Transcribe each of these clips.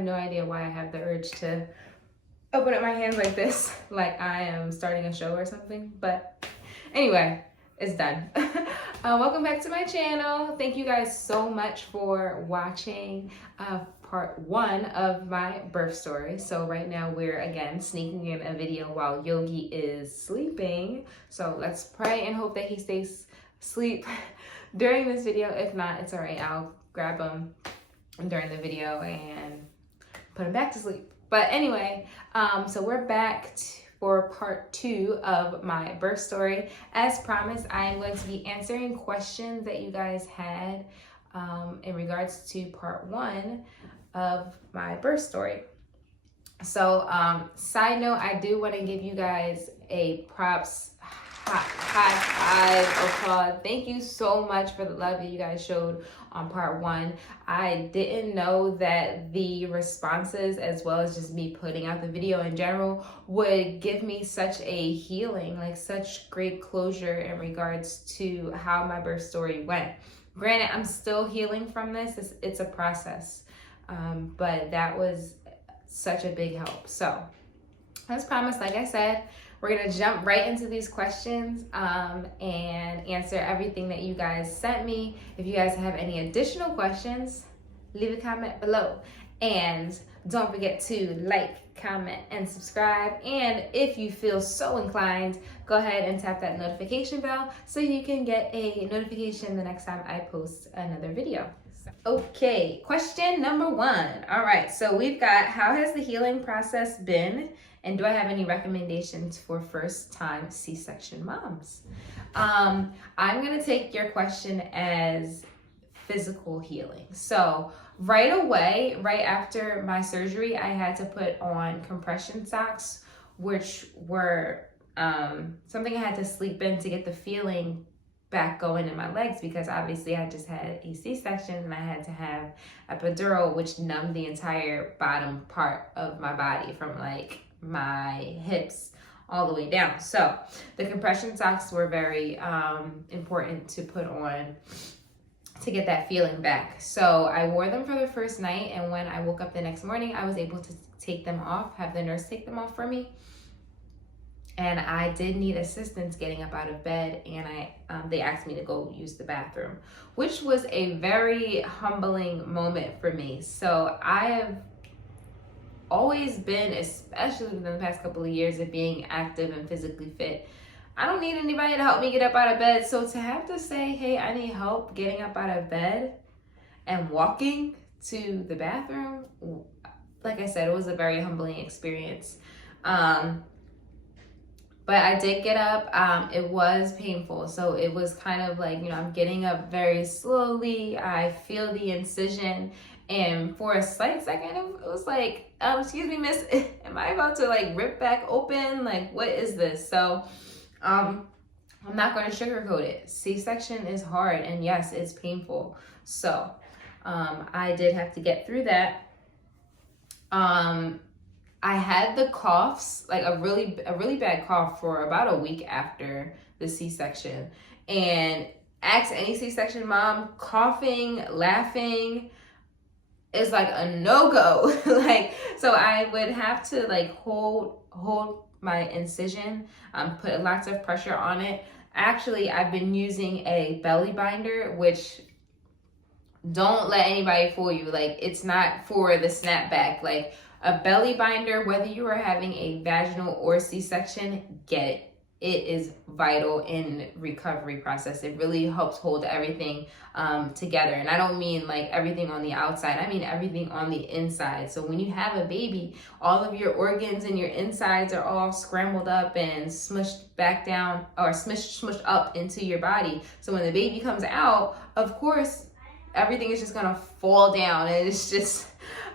have no idea why I have the urge to open up my hands like this, like I am starting a show or something. But anyway, it's done. Welcome back to my channel. Thank you guys so much for watching part 1 of my birth story. So right now we're again sneaking in a video while Yogi is sleeping. So let's pray and hope that he stays asleep during this video. If not, it's all right. I'll grab him during the video and put him back to sleep. But anyway, so we're back for part 2 of my birth story. As promised, I am going to be answering questions that you guys had in regards to part 1 of my birth story. So side note, I do want to give you guys a props, high five, applaud. Thank you so much for the love that you guys showed on part 1. I didn't know that the responses, as well as just me putting out the video in general, would give me such a healing, like such great closure in regards to how my birth story went. Granted, I'm still healing from this. It's a process, but that was such a big help. So as promised, like I said, we're gonna jump right into these questions and answer everything that you guys sent me. If you guys have any additional questions, leave a comment below. And don't forget to like, comment, and subscribe. And if you feel so inclined, go ahead and tap that notification bell so you can get a notification the next time I post another video. Okay, question number 1. All right, so we've got, how has the healing process been? And do I have any recommendations for first-time C-section moms? I'm gonna take your question as physical healing. So right away, right after my surgery, I had to put on compression socks, which were something I had to sleep in to get the feeling back going in my legs, because obviously I just had a C-section and I had to have epidural, which numbed the entire bottom part of my body from like my hips all the way down. So the compression socks were very important to put on to get that feeling back. So I wore them for the first night, and when I woke up the next morning, I was able to take them off, have the nurse take them off for me. And I did need assistance getting up out of bed, and they asked me to go use the bathroom, which was a very humbling moment for me. So I have always been, especially within the past couple of years of being active and physically fit, I don't need anybody to help me get up out of bed. So to have to say, hey, I need help getting up out of bed and walking to the bathroom, like I said, it was a very humbling experience. But I did get up. It was painful. So it was kind of like, I'm getting up very slowly. I feel the incision. And for a slight second, it was like, excuse me, miss, am I about to like rip back open? Like, what is this? So I'm not going to sugarcoat it. C-section is hard, and yes, it's painful. So I did have to get through that. I had the coughs, like a really bad cough for about a week after the C-section. And ask any C-section mom, coughing, laughing is like a no-go. Like, so I would have to like hold my incision, put lots of pressure on it. Actually, I've been using a belly binder, which, don't let anybody fool you. Like, it's not for the snapback. Like, a belly binder, whether you are having a vaginal or C-section, get it. It is vital in recovery process. It really helps hold everything together. And I don't mean like everything on the outside. I mean everything on the inside. So when you have a baby, all of your organs and your insides are all scrambled up and smushed back down, or smushed up into your body. So when the baby comes out, of course, everything is just gonna fall down. And it's just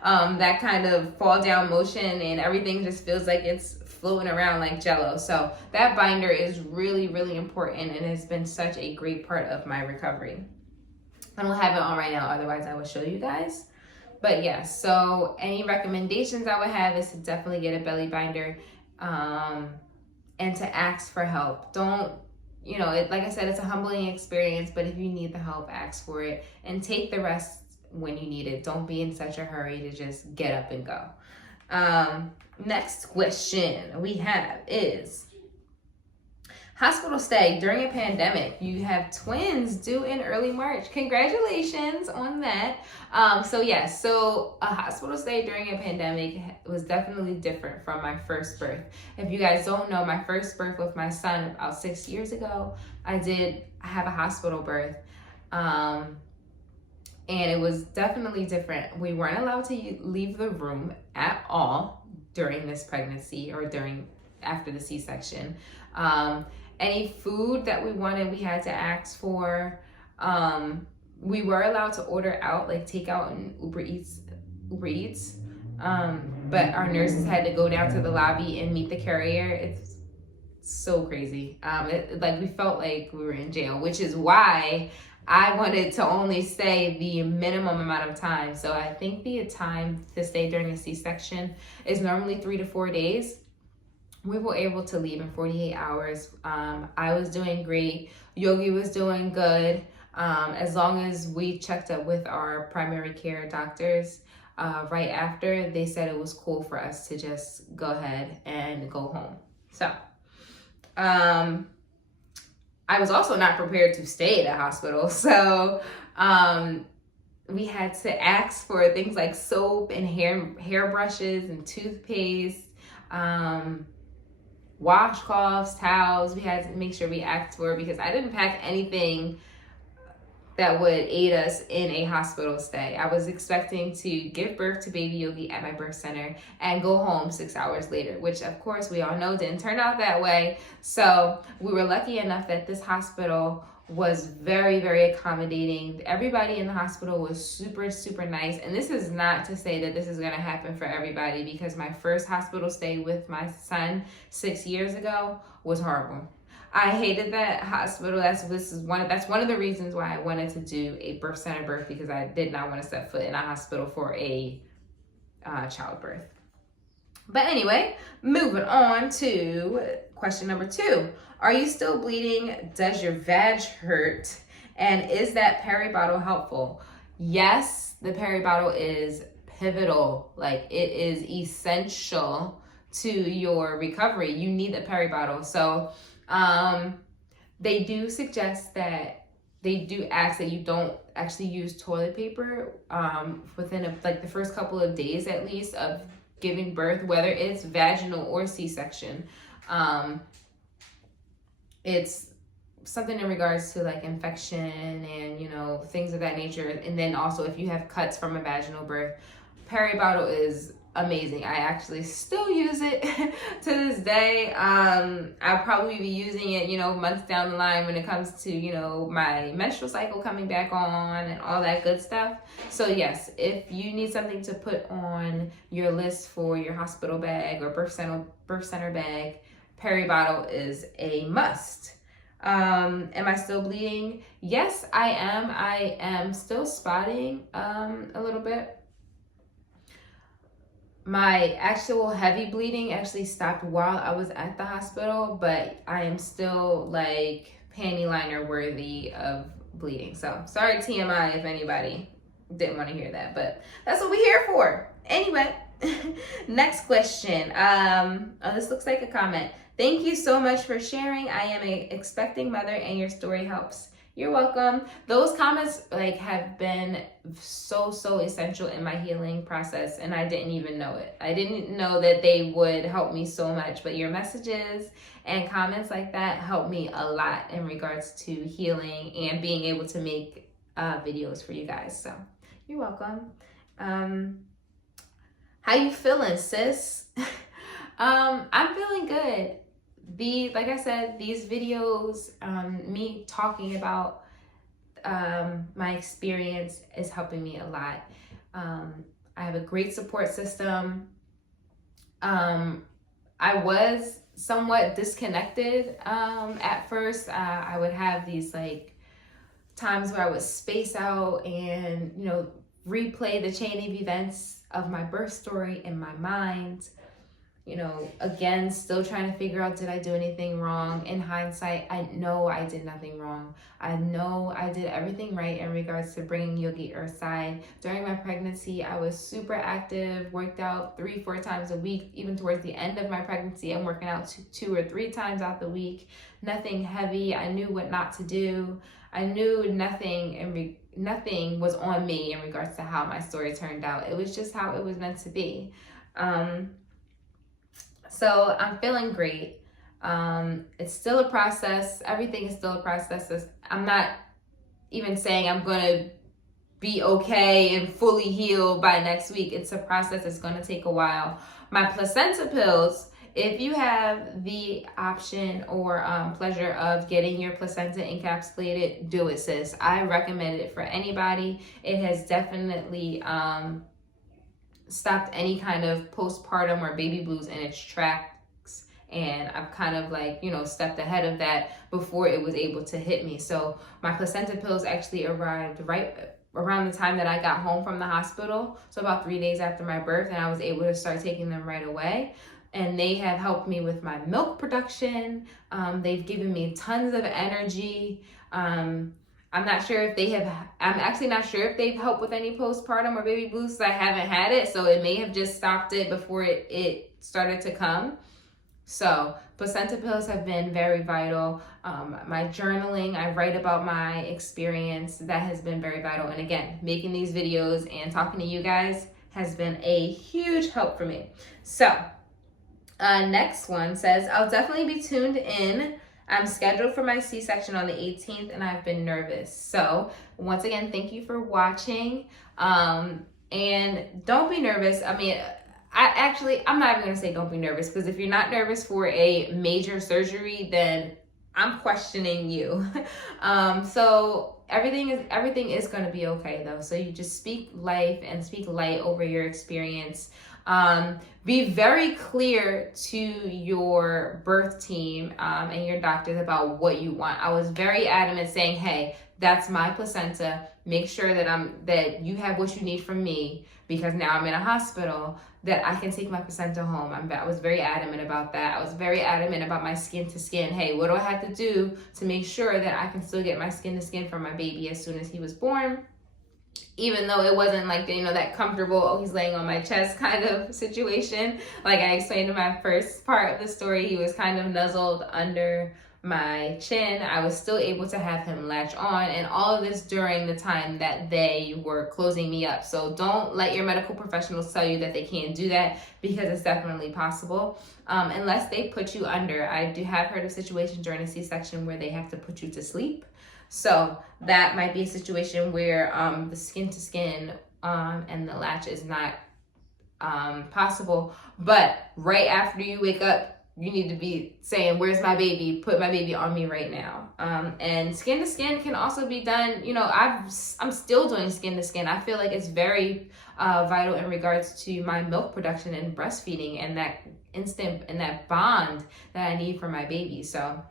that kind of fall down motion, and everything just feels like it's floating around like jello. So that binder is really, really important, and has been such a great part of my recovery. I don't have it on right now, otherwise I will show you guys. But yeah, so any recommendations I would have is to definitely get a belly binder and to ask for help. Don't, like I said, it's a humbling experience, but if you need the help, ask for it and take the rest when you need it. Don't be in such a hurry to just get up and go. Next question we have is, hospital stay during a pandemic. You have twins due in early March. Congratulations on that. So a hospital stay during a pandemic was definitely different from my first birth. If you guys don't know, my first birth with my son about 6 years ago, I have a hospital birth. And it was definitely different. We weren't allowed to leave the room at all during this pregnancy or after the C-section. Any food that we wanted, we had to ask for. We were allowed to order out, like takeout and Uber Eats. But our nurses had to go down to the lobby and meet the carrier. It's so crazy. We felt like we were in jail, which is why I wanted to only stay the minimum amount of time. So I think the time to stay during a C-section is normally 3 to 4 days. We were able to leave in 48 hours. I was doing great. Yogi was doing good. As long as we checked up with our primary care doctors right after, they said it was cool for us to just go ahead and go home. So I was also not prepared to stay at a hospital. So we had to ask for things like soap and hair brushes and toothpaste, washcloths, towels. We had to make sure we asked for it because I didn't pack anything that would aid us in a hospital stay. I was expecting to give birth to baby Yogi at my birth center and go home 6 hours later, which of course we all know didn't turn out that way. So we were lucky enough that this hospital was very, very accommodating. Everybody in the hospital was super, super nice. And this is not to say that this is gonna happen for everybody, because my first hospital stay with my son 6 years ago was horrible. I hated that hospital. That's one of the reasons why I wanted to do a birth center birth, because I did not want to set foot in a hospital for a childbirth. But anyway, moving on to question number 2. Are you still bleeding? Does your vag hurt? And is that Peri bottle helpful? Yes, the Peri bottle is pivotal. Like, it is essential to your recovery. You need the Peri bottle. So they do suggest that they do ask that you don't actually use toilet paper within the first couple of days at least of giving birth, whether it's vaginal or C-section. It's something in regards to like infection and things of that nature. And then also if you have cuts from a vaginal birth, Peri bottle is amazing. I actually still use it to this day. I'll probably be using it, months down the line when it comes to, my menstrual cycle coming back on and all that good stuff. So yes, if you need something to put on your list for your hospital bag or birth center bag, Peri bottle is a must. Am I still bleeding? Yes, I am. I am still spotting a little bit. My actual heavy bleeding actually stopped while I was at the hospital, but I am still like panty liner worthy of bleeding. So sorry TMI if anybody didn't want to hear that, but that's what we're here for. Anyway, next question. This looks like a comment. Thank you so much for sharing. I am a expecting mother and your story helps. You're welcome. Those comments have been so essential in my healing process, and I didn't even know it. I didn't know that they would help me so much, but your messages and comments like that help me a lot in regards to healing and being able to make videos for you guys. So you're welcome. How you feeling, sis? I'm feeling good. Like I said, these videos, me talking about my experience is helping me a lot. I have a great support system. I was somewhat disconnected at first. I would have these times where I would space out and replay the chain of events of my birth story in my mind. again, still trying to figure out, did I do anything wrong? In hindsight, I know I did nothing wrong. I know I did everything right in regards to bringing Yogi Earthside. During my pregnancy, I was super active, worked out 3-4 times a week. Even towards the end of my pregnancy, I'm working out 2 or 3 times out the week. Nothing heavy. I knew what not to do. I knew nothing was on me in regards to how my story turned out. It was just how it was meant to be. So I'm feeling great. It's still a process. Everything is still a process. I'm not even saying I'm going to be okay and fully healed by next week. It's a process. It's going to take a while. My placenta pills, if you have the option or pleasure of getting your placenta encapsulated, do it, sis. I recommend it for anybody. It has definitely stopped any kind of postpartum or baby blues in its tracks, and I've kind of stepped ahead of that before it was able to hit me. So my placenta pills actually arrived right around the time that I got home from the hospital, so about 3 days after my birth, and I was able to start taking them right away. And they have helped me with my milk production. They've given me tons of energy. I'm actually not sure if they've helped with any postpartum or baby blues. I haven't had it, so it may have just stopped it before it started to come. So placenta pills have been very vital. My journaling, I write about my experience. That has been very vital. And again, making these videos and talking to you guys has been a huge help for me. So next one says, I'll definitely be tuned in. I'm scheduled for my C-section on the 18th and I've been nervous. So once again, thank you for watching. And don't be nervous. I mean, I'm not even gonna say don't be nervous, because if you're not nervous for a major surgery, then I'm questioning you. So everything is gonna be okay though. So you just speak life and speak light over your experience. Be very clear to your birth team and your doctors about what you want. I was very adamant saying, hey, that's my placenta. Make sure that you have what you need from me, because now I'm in a hospital, that I can take my placenta home. I was very adamant about that. I was very adamant about my skin to skin. Hey, what do I have to do to make sure that I can still get my skin to skin from my baby as soon as he was born? Even though it wasn't like, that comfortable, oh, he's laying on my chest kind of situation. Like I explained in my first part of the story, he was kind of nuzzled under my chin. I was still able to have him latch on, and all of this during the time that they were closing me up. So don't let your medical professionals tell you that they can't do that, because it's definitely possible. Unless they put you under. I have heard of situations during a C-section where they have to put you to sleep. So that might be a situation where the skin to skin and the latch is not possible. But right after you wake up, you need to be saying, where's my baby? Put my baby on me right now. And skin to skin can also be done. I'm still doing skin to skin. I feel like it's very vital in regards to my milk production and breastfeeding, and that bond that I need for my baby. So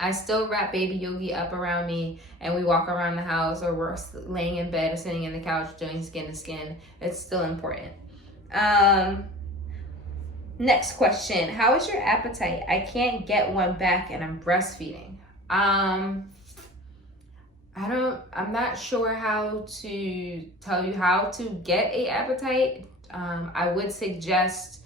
I still wrap baby Yogi up around me, and we walk around the house, or we're laying in bed or sitting in the couch doing skin to skin. It's still important. Next question. How is your appetite? I can't get one back and I'm breastfeeding. I'm not sure how to tell you how to get a appetite. I would suggest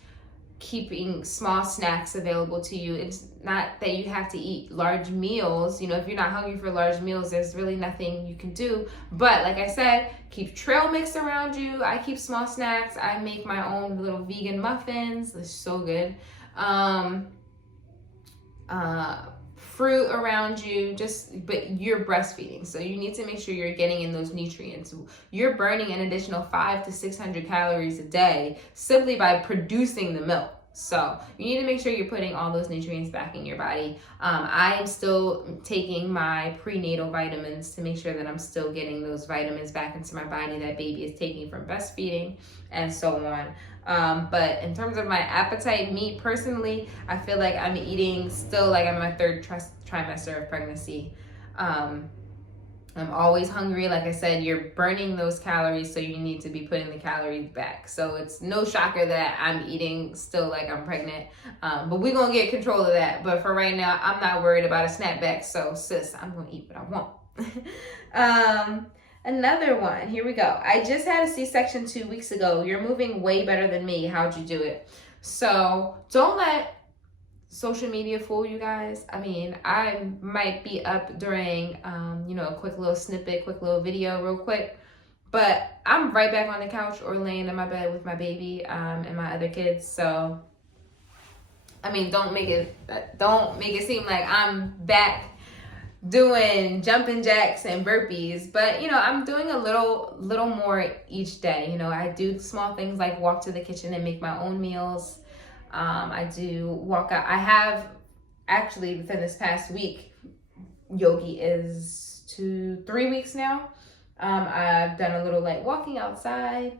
keeping small snacks available to you. It's not that you have to eat large meals. If you're not hungry for large meals, there's really nothing you can do. But like I said, keep trail mix around you. I keep small snacks. I make my own little vegan muffins. They're so good. Fruit around you, but you're breastfeeding, so you need to make sure you're getting in those nutrients. You're burning an additional 500 to 600 calories a day simply by producing the milk. So you need to make sure you're putting all those nutrients back in your body. I am still taking my prenatal vitamins to make sure that I'm still getting those vitamins back into my body that baby is taking from breastfeeding, and so on. But in terms of my appetite, me personally, I feel like I'm eating still like I'm in my third trimester of pregnancy. I'm always hungry. Like I said, you're burning those calories, so you need to be putting the calories back. So it's no shocker that I'm eating still like I'm pregnant. But we're going to get control of that. But for right now, I'm not worried about a snapback. So sis, I'm going to eat what I want. Another one. Here we go. I just had a C-section 2 weeks ago. You're moving way better than me. How'd you do it? So don't let social media fool you guys. I mean, I might be up during, a quick little snippet, quick little video real quick, but I'm right back on the couch or laying in my bed with my baby and my other kids. So, I mean, don't make it seem like I'm back doing jumping jacks and burpees, but I'm doing a little more each day. I do small things like walk to the kitchen and make my own meals. I do walk out. I have actually within this past week, yogi is 3 weeks now. I've done a little like walking outside.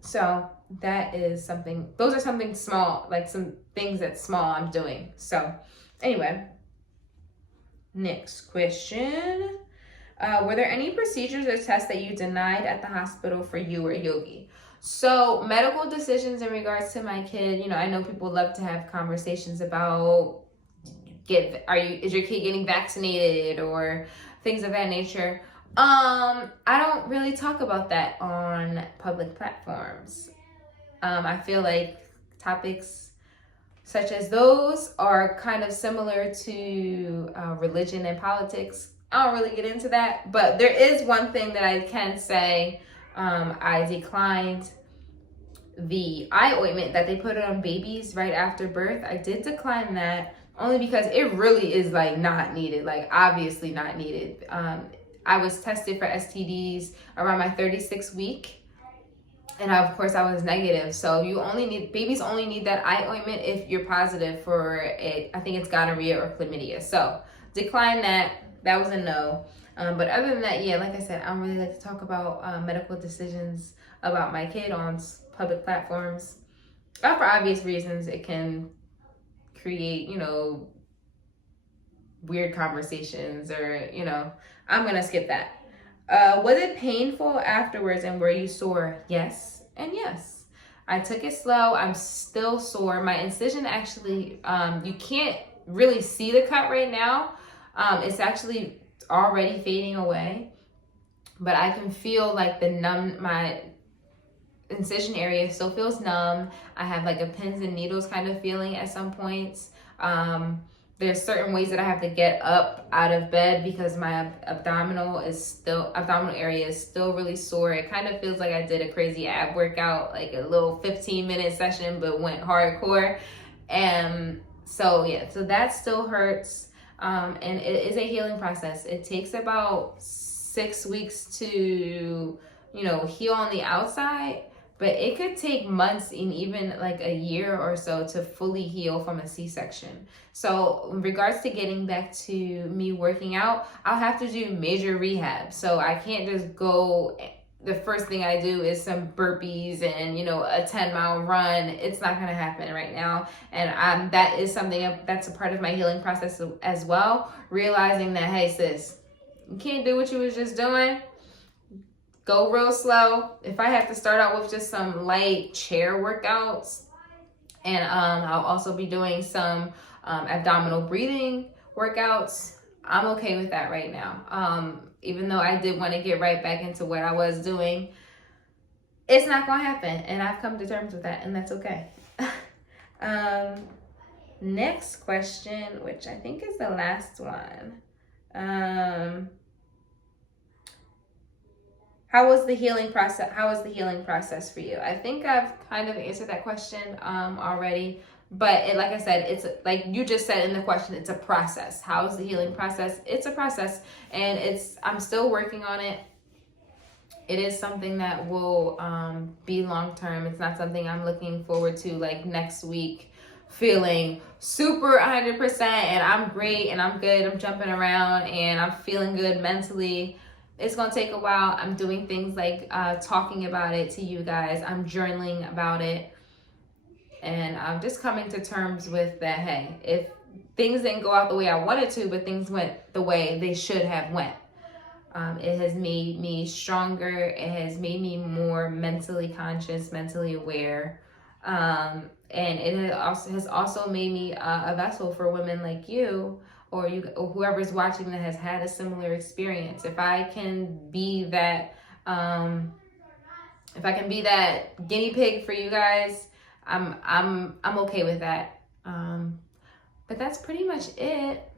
So that is something, those are something small, like some things that's small I'm doing. So anyway, next question. Were there any procedures or tests that you denied at the hospital for you or yogi? So medical decisions in regards to my kid, I know people love to have conversations about is your kid getting vaccinated or things of that nature. I don't really talk about that on public platforms. I feel like topics such as those are kind of similar to religion and politics. I don't really get into that, but there is one thing that I can say. I declined the eye ointment that they put on babies right after birth. I did decline that only because it really is like not needed, like obviously not needed. I was tested for STDs around my 36th week, and of course I was negative. So babies only need that eye ointment if you're positive for it. I think it's gonorrhea or chlamydia. So decline that. That was a no. But other than that, yeah, like I said, I don't really like to talk about medical decisions about my kid on public platforms. For obvious reasons, it can create, weird conversations or, I'm going to skip that. Was it painful afterwards and were you sore? Yes and yes. I took it slow. I'm still sore. My incision actually, you can't really see the cut right now. It's actually already fading away, but I can feel like my incision area still feels numb. I have like a pins and needles kind of feeling at some points. There's certain ways that I have to get up out of bed because my abdominal area is still really sore. It kind of feels like I did a crazy ab workout, like a little 15-minute session, but went hardcore. And so that still hurts. And it is a healing process. It takes about 6 weeks to, heal on the outside, but it could take months and even like a year or so to fully heal from a C-section. So in regards to getting back to me working out, I'll have to do major rehab. So I can't just go, the first thing I do is some burpees and, a 10-mile run. It's not going to happen right now. And that is something that's a part of my healing process as well. Realizing that, hey, sis, you can't do what you was just doing. Go real slow. If I have to start out with just some light chair workouts, and I'll also be doing some abdominal breathing workouts, I'm okay with that right now. Even though I did want to get right back into what I was doing, it's not going to happen. And I've come to terms with that, and that's okay. Next question, which I think is the last one. How was the healing process for you? I think I've kind of answered that question already. But like I said, it's like you just said in the question, it's a process. How is the healing process? It's a process, and I'm still working on it. It is something that will be long-term. It's not something I'm looking forward to like next week, feeling super 100% and I'm great and I'm good. I'm jumping around and I'm feeling good mentally. It's going to take a while. I'm doing things like talking about it to you guys. I'm journaling about it. And I'm just coming to terms with that, hey, if things didn't go out the way I wanted to, but things went the way they should have went. It has made me stronger. It has made me more mentally conscious, mentally aware. And it has also made me a vessel for women like you, or whoever's watching that has had a similar experience. If I can be that, guinea pig for you guys, I'm okay with that. But that's pretty much it.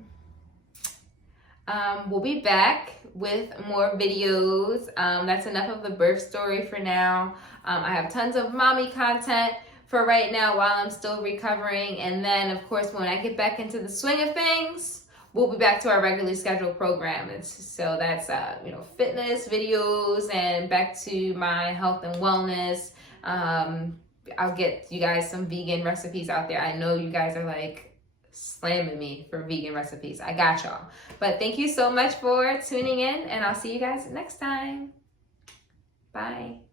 We'll be back with more videos. That's enough of the birth story for now. I have tons of mommy content for right now while I'm still recovering. And then, of course, when I get back into the swing of things, we'll be back to our regularly scheduled program. So that's, fitness videos and back to my health and wellness. I'll get you guys some vegan recipes out there. I know you guys are like slamming me for vegan recipes. I got y'all. But thank you so much for tuning in, and I'll see you guys next time. Bye.